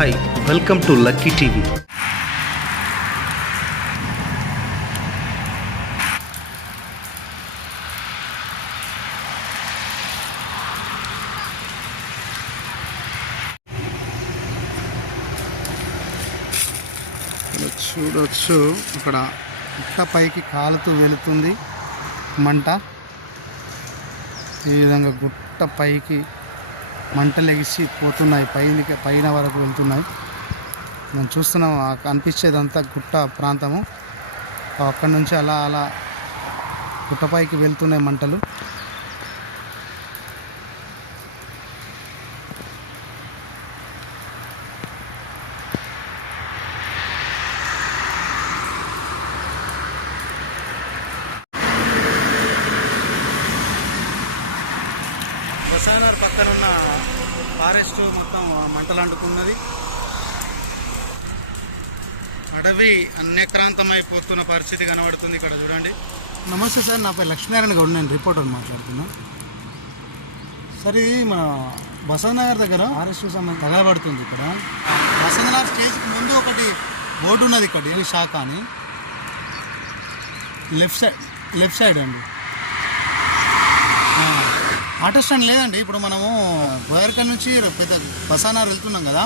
Hi welcome to lucky TV. చూడొచ్చు ఇక్కడ ఇట్ల పైకి కాలుతూ వెళుతుంది మంట. ఈ విధంగా గుట్ట పైకి మంటలు ఎగిసి పోతున్నాయి. పైన పైన వరకు వెళ్తున్నాయి. మనం చూస్తున్నాం అనిపించేదంతా కనిపించేదంతా గుట్ట ప్రాంతము. అక్కడి నుంచి అలా అలా గుట్టపైకి వెళ్తున్నాయి మంటలు. బసానర్ పక్కన ఉన్న ఫారెస్ట్ మొత్తం మంటలు అంటుకున్నది. అడవి అన్యక్రాంతమైపోతున్న పరిస్థితి కనబడుతుంది ఇక్కడ చూడండి. నమస్తే సార్ నా పేరు లక్ష్మీనారాయణ గౌడ్ నేను రిపోర్టర్ మాట్లాడుతున్నా. సార్ ఇది మన బసవనగర్ దగ్గర ఫారెస్ట్ సంబంధించి. తగలబడుతుంది ఇక్కడ. బసవనగర్ స్టేజ్కి ముందు ఒకటి బోర్డు ఉన్నది ఇక్కడ ఏవి శాఖ అని. లెఫ్ట్ సైడ్ లెఫ్ట్ సైడ్ అండి. ఆటో స్టాండ్ లేదండి. ఇప్పుడు మనము గోయర్కల్ నుంచి పెద్ద బసానార్ వెళ్తున్నాం కదా.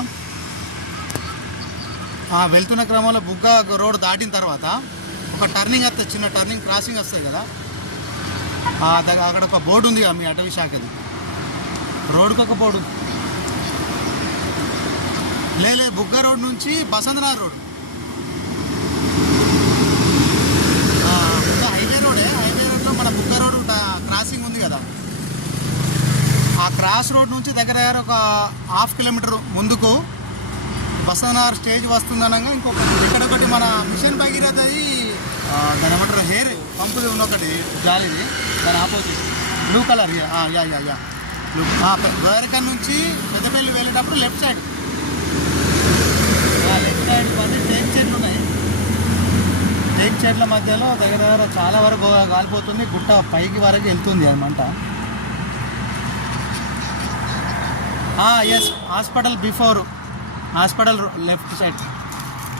ఆ వెళ్తున్న క్రమంలో బుగ్గ రోడ్ దాటిన తర్వాత ఒక టర్నింగ్ వస్తుంది చిన్న టర్నింగ్ క్రాసింగ్ వస్తుంది కదా. అక్కడ ఒక బోర్డు ఉంది మీ అటవీ శాఖది. రోడ్కి ఒక బోర్డు. లేదు బుగ్గ రోడ్ నుంచి బసంతనార్ రోడ్ ఆ, బుగ్గ హైవే రోడే హైవే రోడ్లో మన బుగ్గ రోడ్ ట- క్రాసింగ్ ఉంది కదా ఆ క్రాస్ రోడ్ నుంచి దగ్గర దగ్గర ఒక హాఫ్ కిలోమీటర్ ముందుకు బసనార్ స్టేజ్ వస్తుందనగా ఇంకొక ఇక్కడ ఒకటి మన మిషన్ భగీరథ అది దాని ఏమంటారు హెయిర్ పంపుది ఉన్నొకటి జాలిది దాని opposite. Blue colour yeah yeah yeah yeah blue వేరకన్ నుంచి పెద్దపల్లి వెళ్ళేటప్పుడు లెఫ్ట్ సైడ్ లెఫ్ట్ సైడ్ పది టేక్ చెట్లు ఉన్నాయి టేక్ చెట్ల మధ్యలో దగ్గర దగ్గర చాలా వరకు కాలిపోతుంది గుట్ట పైకి వరకు వెళ్తుంది అనమాట yes hospital before hospital left side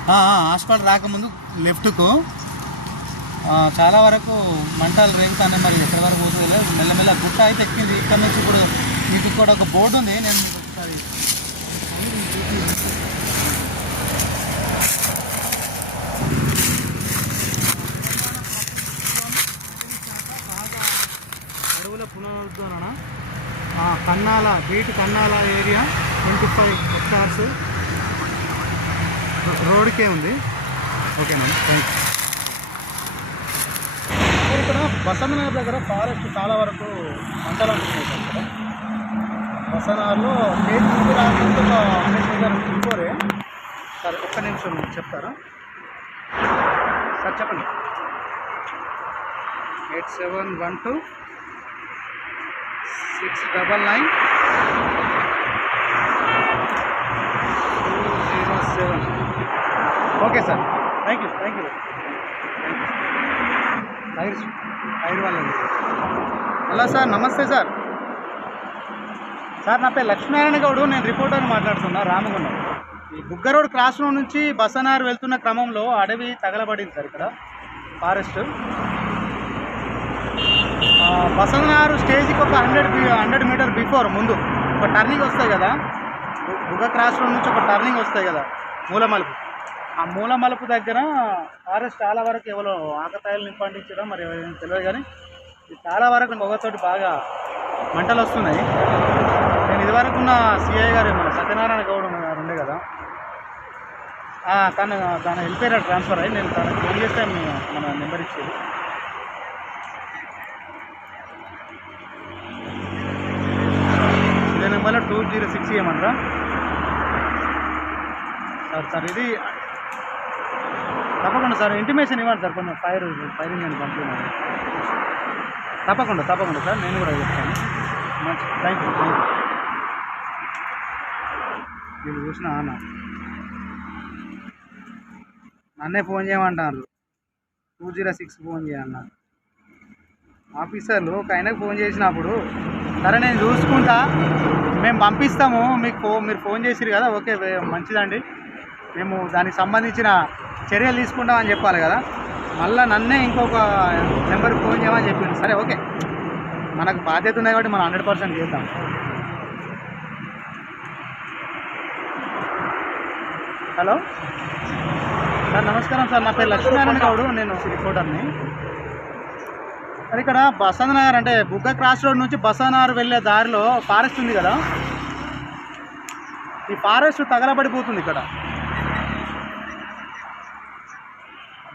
hospital రాకముందు లెఫ్ట్కు చాలా వరకు మంటలు రేగుతానే మరి ఎక్కడి వరకు పోతుంది లేదు మెల్లమెల్ల గుట్ట అయితే ఎక్కింది. ఇక్కడ నుంచి ఇప్పుడు మీకు కూడా ఒక బోర్డు ఉంది. నేను మీకు ఒకసారి అడవుల పునరుద్ధరణ. Kannala beat Kannala area twenty five hectares రోడ్కే ఉంది. ఓకేనండి థ్యాంక్ యూ ఇక్కడ బసన్నగర్ దగ్గర ఫారెస్ట్ చాలా వరకు పంటలు అంటున్నాయి సార్ ఇక్కడ బసన్నగర్లో సార్ ఒక్క నిమిషం చెప్తారా? సార్ చెప్పండి. Eight seven one two six double nine two zero seven okay sir thank you thank you tyre tyre వాళ్ళండి హలో సార్ నమస్తే సార్ సార్ నా పేరు లక్ష్మీనారాయణ గౌడు. నేను రిపోర్టర్ మాట్లాడుతున్నా. రామగుండం. ఈ బుగ్గ రోడ్ క్రాస్ రోడ్ నుంచి బసనార్ వెళ్తున్న క్రమంలో అడవి తగలబడింది సార్ ఇక్కడ. ఫారెస్ట్ ఆ, స్టేజ్కి ఒక హండ్రెడ్ హండ్రెడ్ మీటర్ బిఫోర్ ముందు. ఒక టర్నింగ్ వస్తాయి కదా? బుగ క్రాస్ రోడ్ నుంచి ఒక టర్నింగ్ వస్తాయి కదా? మూల మలుపు. ఆ మూల మలుపు దగ్గర ఫారెస్ట్ చాలా వరకు ఎవరో ఆకతాయిలు నింపండించడం మరి తెలియదు కానీ చాలా వరకు పొగతోటి బాగా మంటలు వస్తున్నాయి. నేను ఇదివరకు ఉన్న సిఐ గారు మన సత్యనారాయణ గౌడ్ గారు ఉండే కదా? తను తను వెళ్ళిపోయారు ట్రాన్స్ఫర్ అయ్యి నేను తనకు ఫోన్ చేస్తే మన నెంబర్ ఇచ్చేది ఇదే నెంబర్లో టూ జీరో సిక్స్ ఇవ్వమంటారా సార్ సార్ ఇది తప్పకుండా సార్ ఇంటిమేషన్ ఇవ్వండి సార్ కొంచెం ఫైర్ ఫైరింగ్ నేను పంపిణీ తప్పకుండా తప్పకుండా సార్ నేను కూడా చెప్తాను. మంచి థ్యాంక్ యూ థ్యాంక్ యూ మీరు చూసిన అన్న నన్నే ఫోన్ చేయమంటారు. టూ జీరో సిక్స్ ఫోన్ చేయన్నారు ఆఫీసర్లు ఒక ఆయనకు ఫోన్ చేసినప్పుడు సరే నేను చూసుకుంటా. మేము పంపిస్తాము. మీకు ఫో మీరు ఫోన్ చేసిరు కదా? ఓకే మంచిదండి. మేము దానికి సంబంధించిన చర్యలు తీసుకుంటామని చెప్పాలి కదా? మళ్ళీ నన్నే ఇంకొక నెంబర్కి ఫోన్ చేయమని చెప్పింది సరే ఓకే. మనకు బాధ్యత ఉన్నాయి కాబట్టి మనం హండ్రెడ్ పర్సెంట్ చేద్దాం. హలో? సార్ నమస్కారం సార్. నా పేరు లక్ష్మీనారాయణ గౌడు. నేను రిపోర్టర్ని. మరి ఇక్కడ బసంత్ నగర్ అంటే బుగ్గ క్రాస్ రోడ్ నుంచి బసంత్ నగర్ వెళ్ళే దారిలో ఫారెస్ట్ ఉంది కదా? ఈ ఫారెస్ట్ తగలబడిపోతుంది ఇక్కడ.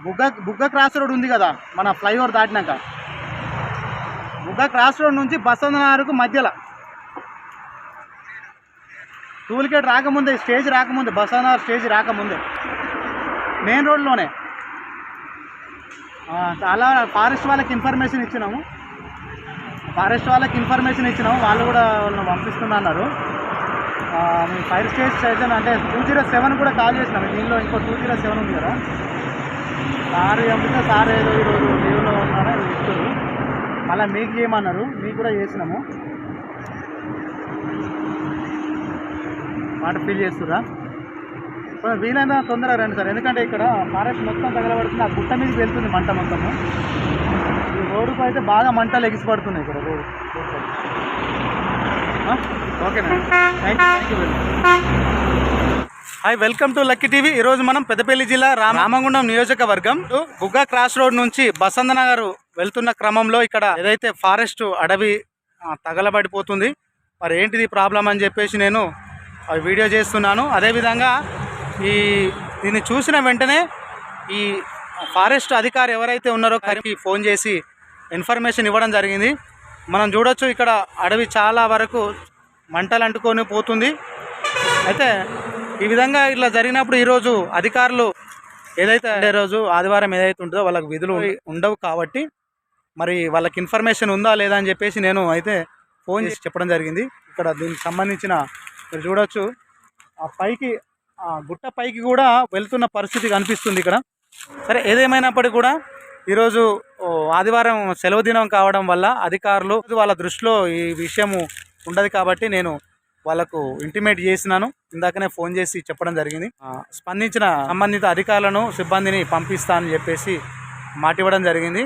బుగ్గ బుగ్గ క్రాస్ రోడ్ ఉంది కదా మన ఫ్లైఓవర్ దాటినాక. బుగ్గ క్రాస్ రోడ్ నుంచి బసంత్ నగర్కు మధ్యలో. టూల్ గేట్ రాకముందే స్టేజ్ రాకముందే బసంత్ నగర్ స్టేజ్ రాకముందే. మెయిన్ రోడ్లోనే. చాలా ఫారెస్ట్ వాళ్ళకి ఇన్ఫర్మేషన్ ఇచ్చినాము. ఫారెస్ట్ వాళ్ళకి ఇన్ఫర్మేషన్ ఇచ్చినాము. వాళ్ళు కూడా వాళ్ళని పంపిస్తున్నారు. ఆ, మీ ఫైర్ స్టేషన్ అంటే టూ జీరో సెవెన్ కూడా కాల్ చేసినాము. దీనిలో ఇంకో టూ జీరో సెవెన్ ఉంది కదా. సార్ పంపితే సార్ ఏదో ఈరోజు లీవ్లో ఉన్నారో అది చెప్తారు మళ్ళీ మీకు చేయమన్నారు మీకు కూడా చేసినాము. వాటర్ ఫిల్ చేస్తురా వీలైన తొందరగా రండి సార్. ఎందుకంటే ఇక్కడ ఫారెస్ట్ మొత్తం తగలబడుతుంది. ఆ గుట్ట మీదకి వెళ్తుంది మంట మొత్తము. ఈ రోడ్డుకు అయితే బాగా మంటలు ఎగిసిపడుతున్నాయి ఇక్కడ రోడ్ ఓకేనా thank you thank you hi welcome to lucky TV ఈరోజు మనం పెద్దపల్లి జిల్లా రామ రామగుండం నియోజకవర్గం. గుగ్గ క్రాస్ రోడ్ నుంచి బసంత నగర్ వెళ్తున్న క్రమంలో ఇక్కడ ఏదైతే ఫారెస్ట్ అడవి తగలబడిపోతుంది. మరి ఏంటిది ప్రాబ్లం అని చెప్పేసి నేను వీడియో చేస్తున్నాను. అదేవిధంగా ఈ దీన్ని చూసిన వెంటనే ఈ ఫారెస్ట్ అధికారి ఎవరైతే ఉన్నారో కరికి ఫోన్ చేసి ఇన్ఫర్మేషన్ ఇవ్వడం జరిగింది. మనం చూడొచ్చు ఇక్కడ అడవి చాలా వరకు మంటలు అంటుకొని పోతుంది. అయితే ఈ విధంగా ఇట్లా జరిగినప్పుడు ఈరోజు అధికారులు ఏదైతే అదే రోజు ఆదివారం ఏదైతే ఉంటుందో వాళ్ళకి విధులు ఉండవు కాబట్టి మరి వాళ్ళకి ఇన్ఫర్మేషన్ ఉందా లేదా అని చెప్పేసి నేను అయితే ఫోన్ చేసి చెప్పడం జరిగింది. ఇక్కడ దీనికి సంబంధించిన మీరు చూడొచ్చు. ఆ పైకి గుట్ట పైకి కూడా వెళ్తున్న పరిస్థితి కనిపిస్తుంది ఇక్కడ. సరే ఏదేమైనప్పటికీ కూడా ఈరోజు ఆదివారం సెలవు దినం కావడం వల్ల అధికారులు వాళ్ళ దృష్టిలో ఈ విషయము ఉండదు కాబట్టి నేను వాళ్ళకు ఇంటిమేట్ చేసినాను. ఇందాకనే ఫోన్ చేసి చెప్పడం జరిగింది. స్పందించిన సంబంధిత అధికారులను సిబ్బందిని పంపిస్తా అని చెప్పేసి మాటివ్వడం జరిగింది.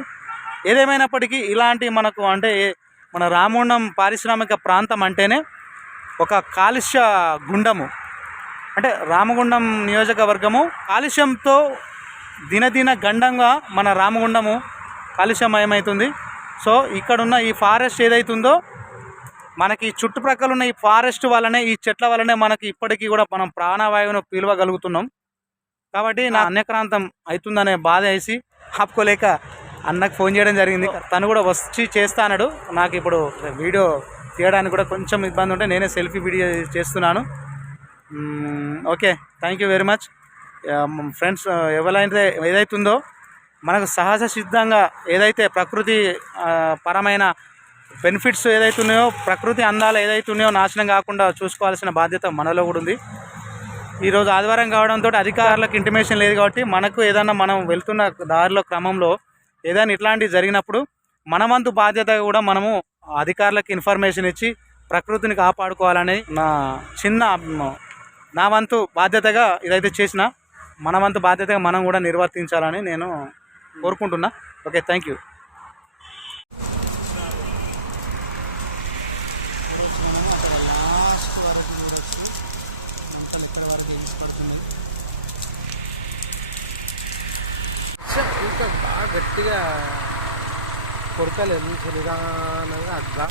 ఏదేమైనప్పటికీ ఇలాంటి మనకు అంటే మన రామగుండం పారిశ్రామిక ప్రాంతం అంటేనే ఒక కాలుష్య గుండము. అంటే రామగుండం నియోజకవర్గము కాలుష్యంతో దినదిన గండంగా మన రామగుండము కాలుష్యమయమవుతుంది సో ఇక్కడున్న ఈ ఫారెస్ట్ ఏదైతుందో మనకి చుట్టుప్రక్కల ఉన్న ఈ ఫారెస్ట్ వల్లనే ఈ చెట్ల వల్లనే మనకి ఇప్పటికీ కూడా మనం ప్రాణవాయువును పీలవగలుగుతున్నాం. కాబట్టి నా అన్యక్రాంతం అవుతుందనే బాధ వేసి ఆపుకోలేక అన్నకు ఫోన్ చేయడం జరిగింది. తను కూడా వచ్చి చేస్తానడు. నాకు ఇప్పుడు వీడియో తీయడానికి కూడా కొంచెం ఇబ్బంది ఉంటే నేనే సెల్ఫీ వీడియో చేస్తున్నాను. Okay. Thank you very much friends ఎవరైతే ఏదైతుందో మనకు సహజ సిద్ధంగా ఏదైతే ప్రకృతి పరమైన బెనిఫిట్స్ ఏదైతే ఉన్నాయో ప్రకృతి అందాలు ఏదైతే ఉన్నాయో నాశనం కాకుండా చూసుకోవాల్సిన బాధ్యత మనలో కూడా ఉంది. ఈరోజు ఆదివారం కావడంతో అధికారులకు ఇంటిమేషన్ లేదు కాబట్టి మనకు ఏదైనా మనం వెళ్తున్న దారిలో క్రమంలో ఏదైనా ఇట్లాంటివి జరిగినప్పుడు మన వంతు బాధ్యత కూడా మనము అధికారులకు ఇన్ఫర్మేషన్ ఇచ్చి ప్రకృతిని కాపాడుకోవాలని నా చిన్న నా వంతు బాధ్యతగా ఇదైతే చేసిన మన వంతు బాధ్యతగా మనం కూడా నిర్వర్తించాలని నేను కోరుకుంటున్నా. Okay thank you. ఇంకా బాగా గట్టిగా కొడకలేదు నిదానంగా అట్లా.